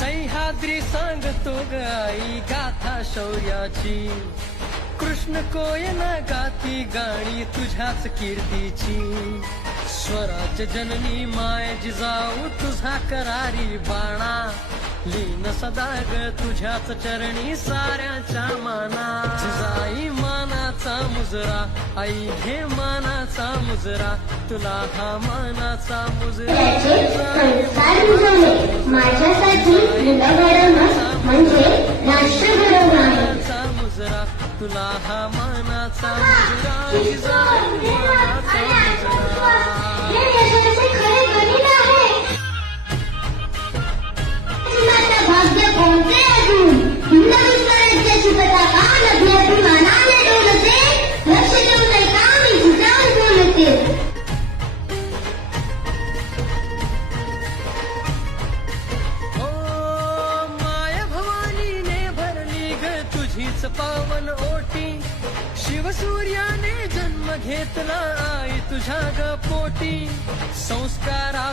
सह्याद्री सांगतो ग आई गाथा शौर्याची, कृष्ण कोयना गाती गाणी तुझ्याच कीर्तीची. स्वराज्य जननी माय जिजाऊ तुझा करारी बाणा, लीन सदा ग तुझ्याच चरणी साऱ्याच्या माना. जिजाई मानाचा मुजरा, आई घे मानाचा मुजरा, तुला हा मानाचा मुजरा. माझ्यासाठी मुलं घडवणं म्हणजे राष्ट्र घडवणं आहे. मुजरा तुला हा मानाचा मुजरा, जिजाऊ मानाचा मुजरा. हे यशाचे खरे गणित आहे. भाग्य कोणते अजून हिंदवी स्वराज्याची पताका नदी अभिमानाने डोलते. लक्ष देऊन ऐका मी जिजाऊ बोलते. तुझीच पावन ओटी, शिवसूर्याने जन्म घेतला आई तुझ्या ग पोटी. संस्कारा